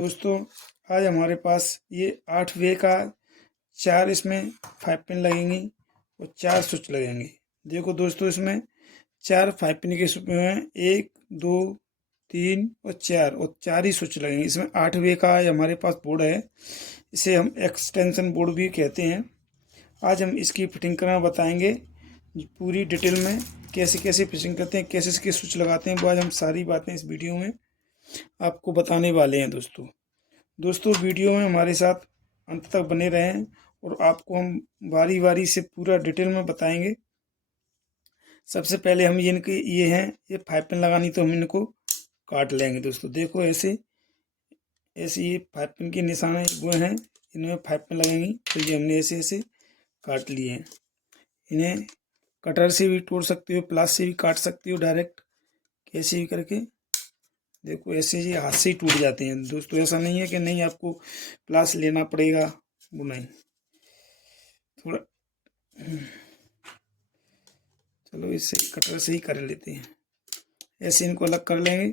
दोस्तों आज हमारे पास ये 8 वे का 4 इसमें 5 पिन लगेंगी और 4 स्विच लगेंगे। देखो दोस्तों इसमें 4 5 पिन के स्विच हैं, 1 2 3 और 4 और 4 ही स्विच लगेंगे। इसमें 8 वे का हमारे पास बोर्ड है, इसे हम एक्सटेंशन बोर्ड भी कहते हैं। आज हम इसकी फिटिंग करना बताएंगे पूरी डिटेल में, कैसे कैसे फिटिंग करते हैं, कैसे इसके स्विच लगाते हैं। वो आज हम सारी बातें इस वीडियो में आपको बताने वाले हैं। दोस्तों वीडियो में हमारे साथ अंत तक बने रहें और आपको हम बारी बारी से पूरा डिटेल में बताएंगे। सबसे पहले हम ये हैं, ये 5 पिन लगानी, तो हम इनको काट लेंगे। दोस्तों देखो ऐसे ऐसे ये 5 पिन के निशान वो हैं, इनमें 5 पिन लगेंगी, तो ये हमने ऐसे ऐसे काट लिए हैं। इन्हें कटर से भी तोड़ सकते हो, प्लास से भी काट सकते हो, डायरेक्ट कैसे भी करके। देखो ऐसे ये हाथ से ही टूट जाते हैं। दोस्तों ऐसा नहीं है कि नहीं आपको प्लास लेना पड़ेगा, वो नहीं। थोड़ा चलो इससे कटर से ही कर लेते हैं। ऐसे इनको अलग कर लेंगे।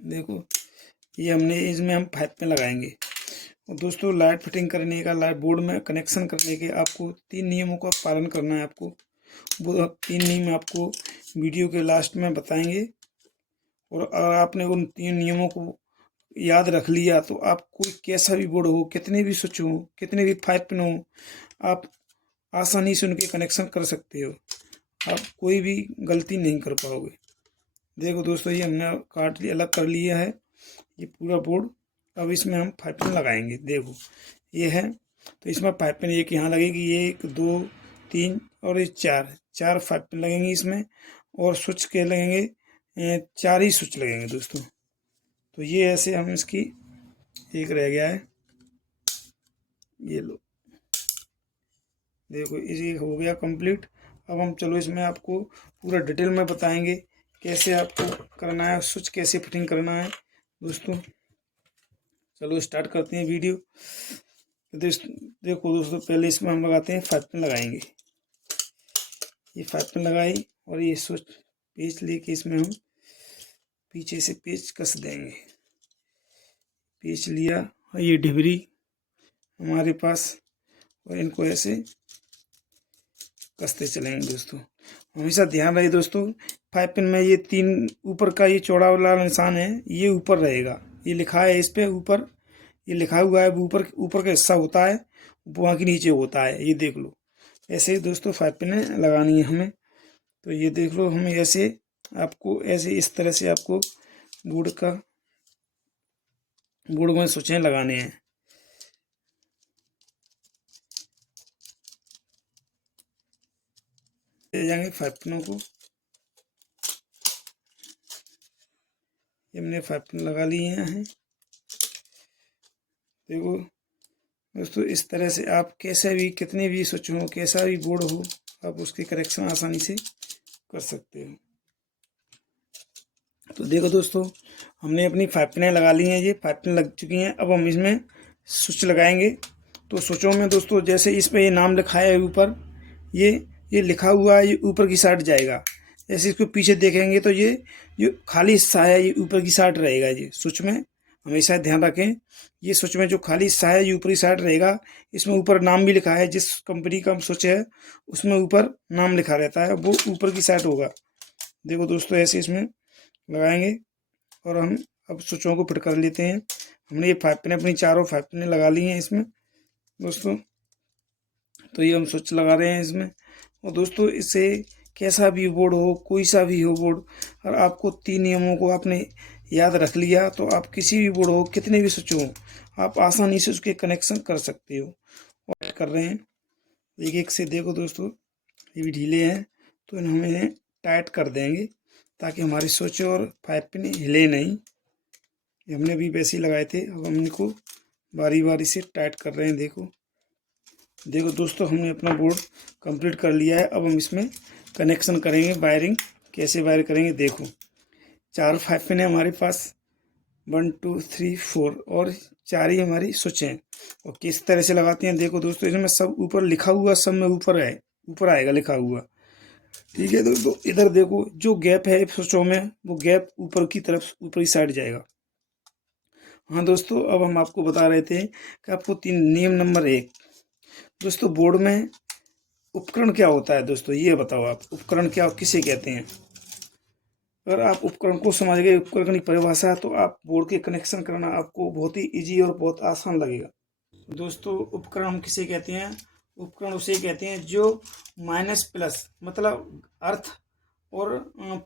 देखो ये हमने इसमें हम 5 पिन लगाएंगे। और दोस्तों लाइट फिटिंग करने का, लाइट बोर्ड में कनेक्शन करने के आपको 3 नियमों का पालन करना है। आपको वो 3 नियम आपको वीडियो के लास्ट में बताएंगे। और अगर आपने उन 3 नियमों को याद रख लिया तो आप कोई कैसा भी बोर्ड हो, कितने भी स्विच हो, कितने भी 5 पिन हो, आप आसानी से उनके कनेक्शन कर सकते हो। आप कोई भी गलती नहीं कर पाओगे। देखो दोस्तों ये हमने काट लिया, अलग कर लिया है ये पूरा बोर्ड। अब इसमें हम 5 पिन लगाएंगे। देखो ये है, तो इसमें 5 पिन एक यहाँ लगेगी, ये 1 2 3 और ये 4 5 पिन लगेंगे इसमें। और स्विच के लगेंगे 4 ही स्विच लगेंगे दोस्तों। तो ये ऐसे हम इसकी एक रह गया है, ये लो। देखो इसी हो गया कंप्लीट। अब हम चलो इसमें आपको पूरा डिटेल में बताएंगे कैसे आपको करना है, स्विच कैसे फिटिंग करना है। दोस्तों चलो स्टार्ट करते हैं वीडियो। देखो दोस्तों पहले इसमें हम लगाते हैं 5 पिन लगाएंगे। ये 5 पिन लगाई और ये स्विच पेच लेके इसमें हम पीछे से पेच कस देंगे। पेच लिया और ये ढिबरी हमारे पास, और इनको ऐसे कसते चलेंगे। दोस्तों हमेशा ध्यान रहे दोस्तों, 5 पिन में ये 3 ऊपर का ये चौड़ा वाला निशान है, ये ऊपर रहेगा। ये लिखा है इस पे ऊपर, ये लिखा हुआ है ऊपर, ऊपर का हिस्सा होता है, वहाँ के नीचे होता है, ये देख लो। ऐसे ही दोस्तों 5 पिन लगानी है हमें। तो ये देख लो, हमें ऐसे आपको ऐसे इस तरह से आपको बोर्ड में स्विचें लगाने हैं। ले जाएंगे 5 पिनों को, ये हमने 5 पिन लगा लिए हैं। देखो दोस्तों इस तरह से आप कैसे भी, कितने भी स्विच हो, कैसा भी बोर्ड हो, आप उसके करेक्शन आसानी से कर सकते हो। तो देखो दोस्तों हमने अपनी 5 पिनें लगा ली हैं, ये 5 पिन लग चुकी हैं। अब हम इसमें स्विच लगाएंगे। तो स्विचों में दोस्तों जैसे इस पर ये नाम लिखा है ऊपर, ये लिखा हुआ है, ये ऊपर की साइड जाएगा। जैसे इसको पीछे देखेंगे तो ये जो खाली हिस्सा है ये ऊपर की साइड रहेगा। ये स्विच में हमेशा ध्यान रखें, ये स्विच में जो खाली हिस्सा है ये ऊपरी साइड रहेगा। इसमें ऊपर नाम भी लिखा है, जिस कंपनी का स्विच है उसमें ऊपर नाम लिखा रहता है, वो ऊपर की साइड होगा। देखो दोस्तों ऐसे इसमें लगाएंगे और हम अब स्विचों को फिट कर लेते हैं। हमने ये 5 पिन अपनी चारों 5 पिन लगा ली हैं इसमें दोस्तों। तो ये हम स्विच लगा रहे हैं इसमें। और दोस्तों इससे कैसा भी बोर्ड हो, कोई सा भी हो बोर्ड, और आपको 3 नियमों को आपने याद रख लिया तो आप किसी भी बोर्ड हो, कितने भी स्विच हो, आप आसानी से उसके कनेक्शन कर सकते हो। और कर रहे हैं एक एक से। देखो दोस्तों ये भी ढीले हैं, तो हमें टाइट कर देंगे ताकि हमारी स्विच और 5 पिन हिले नहीं। ये हमने भी वैसे ही लगाए थे, अब हम इनको बारी बारी से टाइट कर रहे हैं। देखो दोस्तों हमने अपना बोर्ड कंप्लीट कर लिया है। अब हम इसमें कनेक्शन करेंगे, वायरिंग कैसे वायर करेंगे। देखो 4 5 पिन है हमारे पास, 1 2 3 4, और 4 ही हमारी स्विच हैं। और किस तरह से लगाते हैं देखो दोस्तों, इसमें सब ऊपर लिखा हुआ, सब में ऊपर है, ऊपर आएगा लिखा हुआ। ठीक है दोस्तों, इधर देखो जो गैप है स्विचों में, वो गैप ऊपर की तरफ, ऊपरी साइड जाएगा। हाँ दोस्तों, अब हम आपको बता रहे थे कि आपको तीन नियम नंबर 1 दोस्तों, बोर्ड में उपकरण क्या होता है दोस्तों, ये बताओ आप उपकरण क्या किसे कहते हैं। अगर आप उपकरण को समझ गए, उपकरण की परिभाषा, तो आप बोर्ड के कनेक्शन करना आपको बहुत ही इजी और बहुत आसान लगेगा। दोस्तों, उपकरण हम किसे कहते हैं? उपकरण उसे कहते हैं जो माइनस प्लस मतलब अर्थ और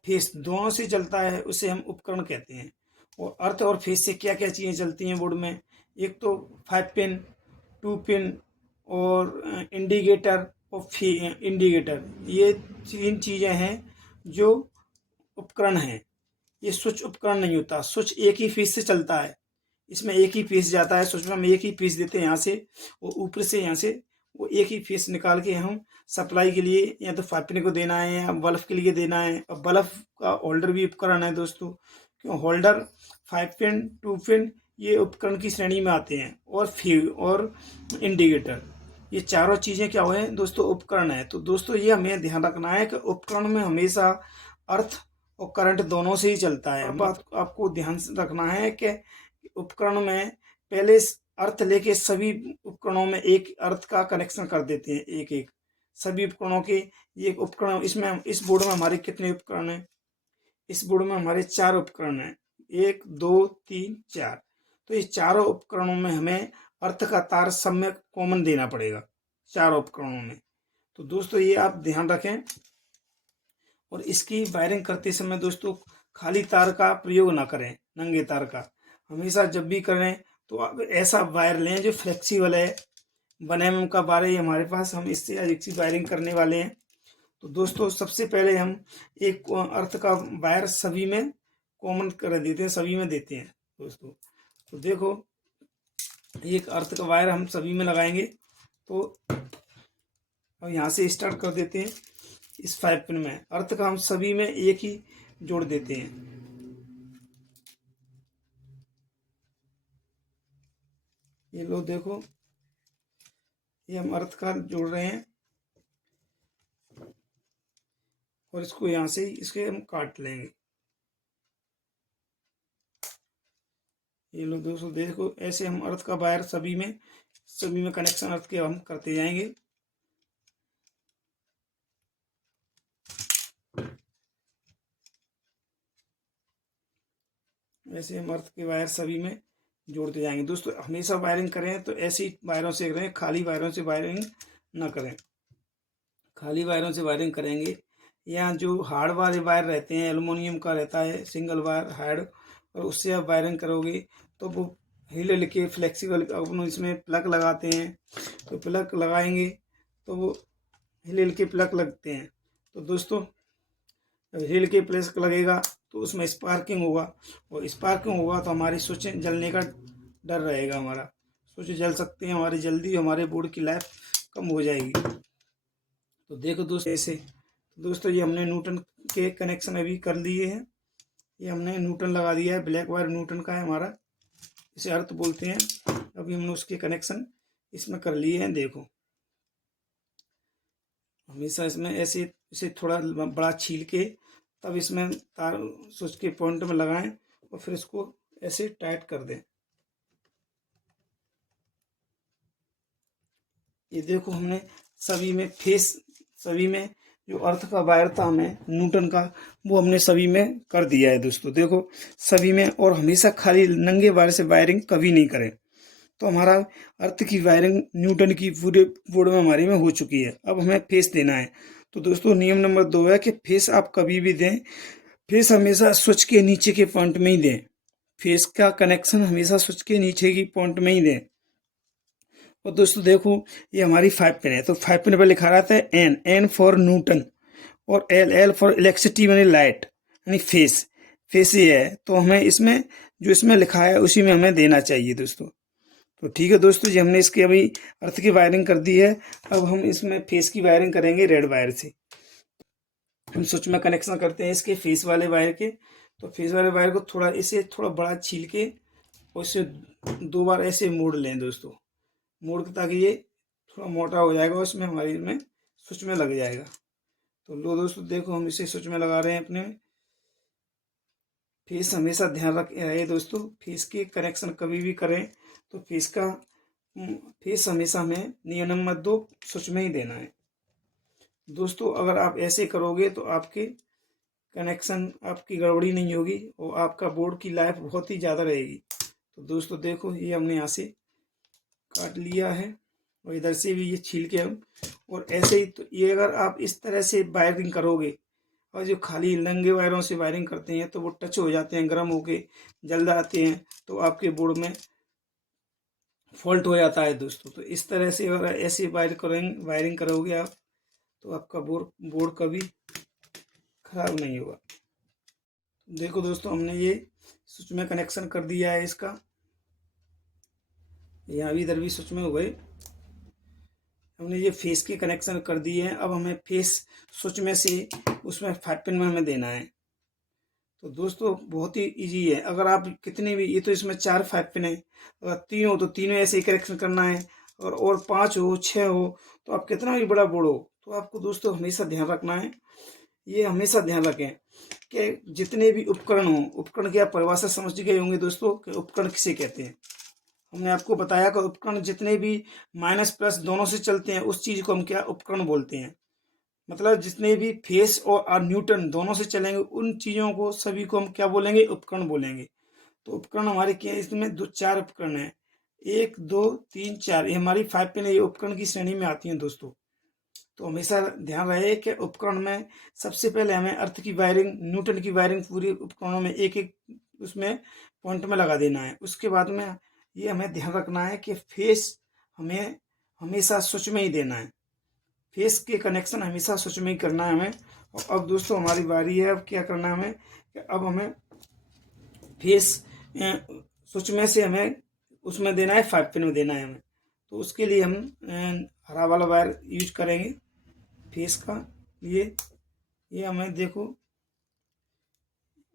फेस दोनों से चलता है, उसे हम उपकरण कहते हैं। और अर्थ और फेस से क्या क्या चीज़ें चलती हैं बोर्ड में? एक तो 5 पिन, 2 पिन और इंडिकेटर और इंडिकेटर, ये 3 चीज़ें हैं जो उपकरण हैं। ये स्विच उपकरण नहीं होता। स्विच एक ही फेस से चलता है, इसमें एक ही पीस जाता है। स्विच में हम एक ही पीस देते हैं यहाँ से, और ऊपर से यहाँ से वो एक ही पीस निकाल के हम सप्लाई के लिए या तो फाइपने को देना है या बल्ब के लिए देना है। और बल्ब का होल्डर भी उपकरण है दोस्तों, क्यों होल्डर 5 पिन 2 पिन ये उपकरण की श्रेणी में आते हैं। और और इंडिकेटर, ये चारों चीज़ें क्या हुए हैं दोस्तों? उपकरण है। तो दोस्तों, ये हमें ध्यान रखना है कि उपकरण में हमेशा अर्थ और करंट दोनों से ही चलता है। बात आपको ध्यान से रखना है कि उपकरण में पहले अर्थ लेके सभी उपकरणों में एक अर्थ का कनेक्शन कर देते हैं, एक एक सभी उपकरणों के। ये उपकरण, इसमें इस बोर्ड में हमारे कितने उपकरण हैं? इस बोर्ड में हमारे 4 उपकरण हैं, 1 2 3 4। तो इस चारों उपकरणों में हमें अर्थ का तार सम्यक कॉमन देना पड़ेगा चारों उपकरणों में। तो दोस्तों, ये आप ध्यान रखें। और इसकी वायरिंग करते समय दोस्तों, खाली तार का प्रयोग ना करें, नंगे तार का। हमेशा जब भी करें तो आप ऐसा वायर लें जो फ्लेक्सिबल है। 1 mm का वायर है हमारे पास, हम इससे अधिक सी वायरिंग करने वाले हैं। तो दोस्तों, सबसे पहले हम एक अर्थ का वायर सभी में कॉमन कर देते हैं, सभी में देते हैं दोस्तों। तो देखो, एक अर्थ का वायर हम सभी में लगाएंगे। तो अब यहाँ से स्टार्ट कर देते हैं। इस 5 पिन में अर्थ का हम सभी में एक ही जोड़ देते हैं। ये लो देखो, ये हम अर्थ का जोड़ रहे हैं और इसको यहाँ से इसके हम काट लेंगे। ये लो दोस्तों देखो, ऐसे हम अर्थ का वायर सभी में कनेक्शन अर्थ के हम करते जाएंगे। ऐसे हम अर्थ के वायर सभी में जोड़ते जाएंगे। दोस्तों, हमेशा वायरिंग करें तो ऐसी वायरों से करें, खाली वायरों से वायरिंग ना करें। खाली वायरों से वायरिंग करेंगे या जो हार्ड वाले वायर रहते हैं, एलुमिनियम का रहता है सिंगल वायर हार्ड, और उससे आप वायरिंग करोगे तो वो हिल के फ्लेक्सिबल, अपन इसमें प्लग लगाते हैं तो प्लग लगाएंगे तो वो हिल के प्लग लगते हैं। तो दोस्तों, हिल के प्लग लगेगा तो उसमें स्पार्किंग होगा, और स्पार्किंग होगा तो हमारी स्विच जलने का डर रहेगा। हमारा स्विच जल सकते हैं, हमारी जल्दी हमारे बोर्ड की लाइफ कम हो जाएगी। तो देखो दोस्तों, ऐसे दोस्तों ये हमने न्यूटन के कनेक्शन अभी कर लिए हैं। ये हमने न्यूटन लगा दिया है, ब्लैक वायर न्यूटन का है हमारा, इसे अर्थ बोलते हैं। अभी हमने उसके कनेक्शन इसमें कर लिए हैं। देखो, हमेशा इसमें ऐसे इसे थोड़ा बड़ा छील के तब इसमें तार स्विच के पॉइंट में लगाएं और फिर इसको ऐसे टाइट कर दें। ये देखो, हमने सभी में जो अर्थ का वायर था हमें न्यूटन का, वो हमने सभी में कर दिया है दोस्तों। देखो, सभी में। और हमेशा खाली नंगे वायर से वायरिंग कभी नहीं करें। तो हमारा अर्थ की वायरिंग न्यूटन की पूरे बोर्ड में हमारी में हो चुकी है। अब हमें फेस देना है। तो दोस्तों, नियम नंबर 2 है कि फेस आप कभी भी दें, फेस हमेशा स्विच के नीचे के पॉइंट में ही दें। फेस का कनेक्शन हमेशा स्विच के नीचे की पॉइंट में ही दें। और दोस्तों देखो, ये हमारी 5 पिन है, तो 5 पिन पर लिखा रहता है एन फॉर न्यूटन, और एल फॉर इलेक्ट्रिसिटी यानी लाइट, यानी फेस ये है। तो हमें इसमें जो इसमें लिखा है उसी में हमें देना चाहिए दोस्तों। तो ठीक है दोस्तों जी, हमने इसकी अभी अर्थ की वायरिंग कर दी है। अब हम इसमें फेस की वायरिंग करेंगे रेड वायर से। हम स्विच में कनेक्शन करते हैं इसके फेस वाले वायर के। तो फेस वाले वायर को थोड़ा इसे थोड़ा बड़ा छील के और इसे 2 बार ऐसे मोड़ लें दोस्तों, मोड़ के, ताकि ये थोड़ा मोटा हो जाएगा, उसमें हमारी में स्विच में लग जाएगा। तो लो दोस्तों देखो, हम इसे स्विच में लगा रहे हैं अपने। फेस हमेशा ध्यान रहे दोस्तों, फेस के कनेक्शन कभी भी करें तो फेस हमेशा हमें नियम मत दो, स्विच में ही देना है दोस्तों। अगर आप ऐसे करोगे तो आपके कनेक्शन, आपकी गड़बड़ी नहीं होगी और आपका बोर्ड की लाइफ बहुत ही ज़्यादा रहेगी। तो दोस्तों देखो, ये हमने यहाँ से काट लिया है और इधर से भी ये छील के हम, और ऐसे ही तो ये अगर आप इस तरह से वायरिंग करोगे और जो खाली नंगे वायरों से वायरिंग करते हैं तो वो टच हो जाते हैं, गर्म होके जल जाते हैं, तो आपके बोर्ड में फॉल्ट हो जाता है दोस्तों। तो इस तरह से अगर ऐसे वायरिंग करोगे आप तो आपका बोर्ड कभी खराब नहीं होगा। देखो दोस्तों, हमने ये स्विच में कनेक्शन कर दिया है इसका, यहाँ भी इधर भी स्विच में हो गए। हमने ये फेस के कनेक्शन कर दिए हैं। अब हमें फेस स्विच में से उसमें 5 पिन में हमें देना है। तो दोस्तों बहुत ही इजी है। अगर आप कितने भी, ये तो इसमें 4 5 पिन है, अगर 3 हो तो तीनों ऐसे ही कनेक्शन करना है, और 5 हो 6 हो तो आप कितना भी बड़ा बोर्ड हो तो आपको दोस्तों हमेशा ध्यान रखना है। ये हमेशा ध्यान रखें कि जितने भी उपकरण हो, उपकरण की आप परिभाषा समझ गए होंगे दोस्तों कि उपकरण किसे कहते हैं। हमने आपको बताया कि उपकरण जितने भी माइनस प्लस दोनों से चलते हैं उस चीज को हम क्या उपकरण बोलते हैं। मतलब जितने भी फेस और न्यूटन दोनों से चलेंगे उन चीजों को सभी को हम क्या बोलेंगे, उपकरण बोलेंगे। तो उपकरण हमारे क्या है, इसमें 4 उपकरण है, 1 2 3 4, ये हमारी 5 पिन ये उपकरण की श्रेणी में आती हैं दोस्तों। तो हमेशा ध्यान रहे कि उपकरण में सबसे पहले हमें अर्थ की वायरिंग, न्यूटन की वायरिंग पूरी उपकरणों में एक एक उसमें पॉइंट में लगा देना है। उसके बाद में ये हमें ध्यान रखना है कि फेस हमें हमेशा स्विच में ही देना है, फेस के कनेक्शन हमेशा स्विच में ही करना है हमें। और अब दोस्तों हमारी बारी है, अब क्या करना है हमें कि अब हमें फेस स्विच में से हमें उसमें देना है, 5 पिन में देना है हमें। तो उसके लिए हम हरा वाला वायर यूज करेंगे फेस का लिए। ये हमें देखो,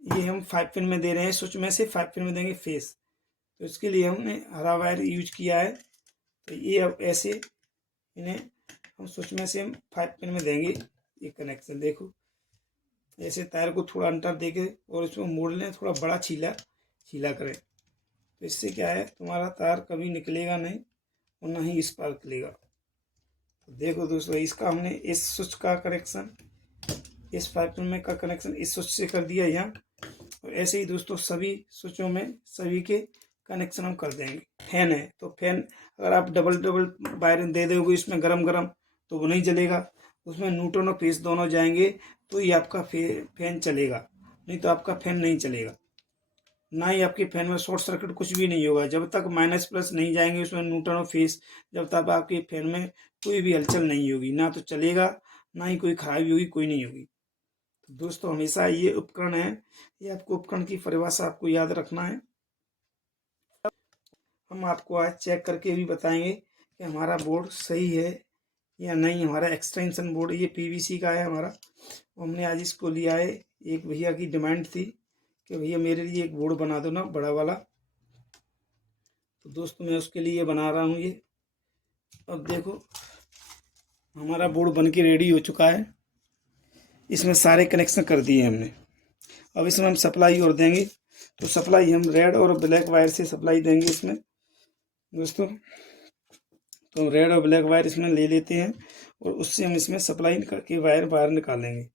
ये हम 5 पिन में दे रहे हैं, स्विच में से 5 पिन में देंगे फेस। तो इसके लिए हमने हरा वायर यूज किया है। तो ये अब ऐसे इन्हें हम स्विच में से हम 5 पिन में देंगे ये कनेक्शन। देखो ऐसे तार को थोड़ा अंतर देके और इसमें मोड़ लें, थोड़ा बड़ा छीला करें। तो इससे क्या है, तुम्हारा तार कभी निकलेगा नहीं और ना ही इस पार निकलेगा। तो देखो दोस्तों, इसका हमने इस स्विच का कनेक्शन, इस 5 पिन में का कनेक्शन इस स्विच से कर दिया यहाँ। और ऐसे ही दोस्तों सभी स्विचों में सभी के कनेक्शन हम कर देंगे। फैन है तो फैन अगर आप डबल वायरिंग दे दोगे इसमें गरम तो वो नहीं जलेगा, उसमें न्यूट्रॉन और फेस दोनों जाएंगे तो ये आपका फैन चलेगा, नहीं तो आपका फैन नहीं चलेगा। ना ही आपके फैन में शॉर्ट सर्किट कुछ भी नहीं होगा जब तक माइनस प्लस नहीं जाएंगे उसमें न्यूट्रॉन और फेस, जब तक आपके फैन में कोई भी हलचल नहीं होगी, ना तो चलेगा ना ही कोई खराबी होगी, कोई नहीं होगी। तो दोस्तों हमेशा ये उपकरण है, ये आपको उपकरण की परिभाषा आपको याद रखना है। हम आपको आज चेक करके भी बताएंगे कि हमारा बोर्ड सही है या नहीं। हमारा एक्सटेंशन बोर्ड ये पीवीसी का है हमारा, हमने आज इसको लिया है। एक भैया की डिमांड थी कि भैया मेरे लिए एक बोर्ड बना दो ना बड़ा वाला, तो दोस्तों मैं उसके लिए बना रहा हूँ ये। अब देखो हमारा बोर्ड बन के रेडी हो चुका है, इसमें सारे कनेक्शन कर दिए हमने। अब इसमें हम सप्लाई और देंगे, तो सप्लाई हम रेड और ब्लैक वायर से सप्लाई देंगे इसमें दोस्तों। तो रेड और ब्लैक वायर इसमें ले लेते हैं और उससे हम इसमें सप्लाई करके वायर बाहर निकालेंगे।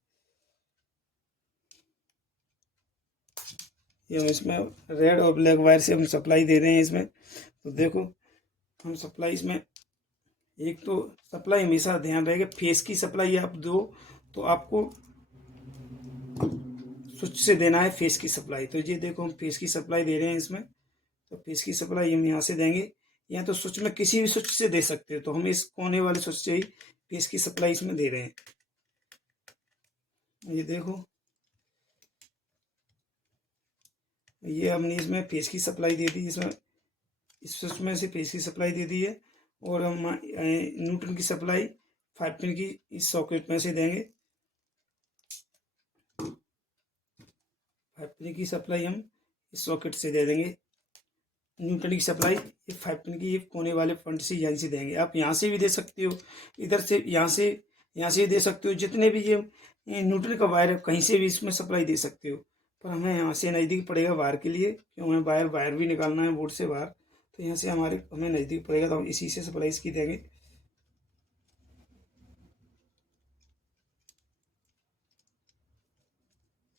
ये हम इसमें रेड और ब्लैक वायर से हम सप्लाई दे रहे हैं इसमें। तो देखो हम सप्लाई इसमें, एक तो सप्लाई हमेशा ध्यान रहेगा फेस की सप्लाई आप दो तो आपको स्विच से देना है फेस की सप्लाई। तो ये देखो हम फेस की सप्लाई दे रहे हैं इसमें, तो फेस की सप्लाई हम यहाँ से देंगे, या तो स्विच में किसी भी स्विच से दे सकते हो, तो हम इस कोने वाले स्विच से ही फेस की सप्लाई इसमें दे रहे हैं। ये देखो ये हमने इसमें फेस की सप्लाई दे दी, इसमें इस स्विच में से फेस की सप्लाई दे दी है, और हम न्यूट्रन की सप्लाई 5 पिन की इस सॉकेट में से देंगे। 5 पिन की सप्लाई हम इस सॉकेट से दे देंगे, न्यूट्रन की सप्लाई ये 5 पिन की ये कोने वाले पॉइंट से यहाँ से देंगे। आप यहाँ से भी दे सकते हो, इधर से यहाँ से दे सकते हो, जितने भी ये न्यूट्रन का वायर है कहीं से भी इसमें सप्लाई दे सकते हो। पर हमें यहाँ से नज़दीक पड़ेगा वायर के लिए, क्योंकि हमें वायर भी निकालना है बोर्ड से बाहर, तो यहाँ से हमें नज़दीक पड़ेगा, तो हम इसी से सप्लाई इसकी देंगे।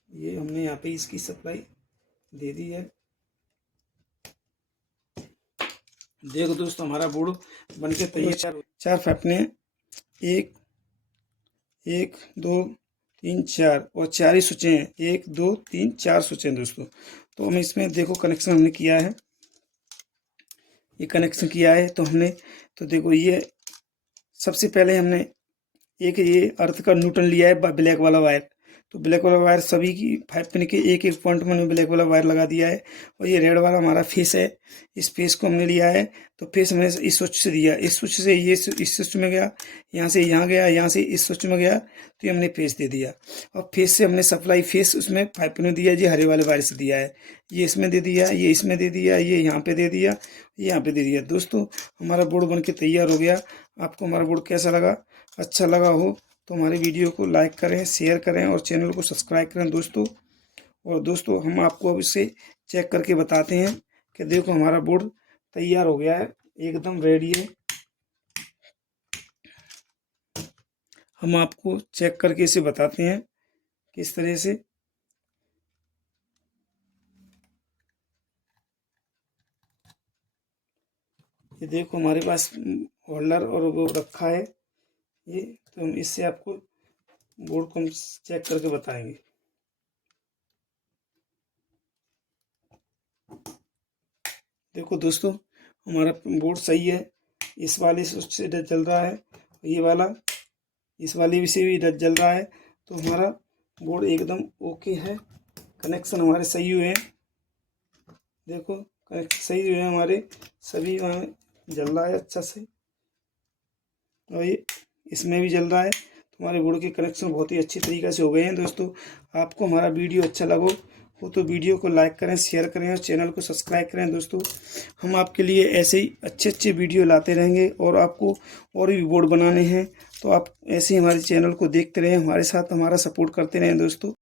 ये हमने यहाँ पे इसकी सप्लाई दे दी है। देखो दोस्तों, हमारा बोर्ड बनके तैयार। 4 फैपने, 1 1 2 3 4 और 4 ही स्विचें हैं, 1 2 3 4 स्विचें हैं दोस्तों। तो हम इसमें देखो कनेक्शन हमने किया है, ये कनेक्शन किया है। तो हमने तो देखो ये सबसे पहले हमने एक ये अर्थ का न्यूट्रल लिया है, ब्लैक वाला वायर। तो ब्लैक वाला वायर सभी की 5 पिन के एक एक पॉइंट में ब्लैक वाला वायर लगा दिया है। और ये रेड वाला हमारा फेस है, इस फेस को हमने लिया है। तो फेस हमने इस स्विच से दिया, इस स्विच से ये इस स्विच में गया, यहाँ से यहाँ गया, यहाँ से इस स्विच में गया, तो ये हमने फेस दे दिया। और फेस से हमने सप्लाई फेस उसमें 5 पिन में दिया, ये हरे वाले वायर से दिया है, ये इसमें दे दिया, ये इसमें दे दिया, ये यहाँ पे दे दिया, ये यहाँ पे दे दिया। दोस्तों, हमारा बोर्ड बन के तैयार हो गया। आपको हमारा बोर्ड कैसा लगा? अच्छा लगा हो तो हमारे वीडियो को लाइक करें, शेयर करें और चैनल को सब्सक्राइब करें दोस्तों। और दोस्तों, हम आपको अब इसे चेक करके बताते हैं कि देखो हमारा बोर्ड तैयार हो गया है, एकदम रेडी है। हम आपको चेक करके इसे बताते हैं किस तरह से। ये देखो हमारे पास होल्डर और वो रखा है ये, तो हम इससे आपको बोर्ड को हम चेक करके बताएंगे। देखो दोस्तों, हमारा बोर्ड सही है, इस वाले स्विच से जल रहा है, ये वाला इस वाले से भी जल रहा है। तो हमारा बोर्ड एकदम ओके है, कनेक्शन हमारे सही हुए हैं। देखो कनेक्शन सही हुए हैं हमारे, सभी वहाँ जल रहा है अच्छा से, और ये इसमें भी जल रहा है। तो हमारे बोर्ड के कनेक्शन बहुत ही अच्छी तरीके से हो गए हैं। दोस्तों, आपको हमारा वीडियो अच्छा लगा हो तो वीडियो को लाइक करें, शेयर करें और चैनल को सब्सक्राइब करें। दोस्तों, हम आपके लिए ऐसे ही अच्छे वीडियो लाते रहेंगे, और आपको और भी बोर्ड बनाने हैं तो आप ऐसे ही हमारे चैनल को देखते रहें, हमारे साथ हमारा सपोर्ट करते रहें दोस्तों।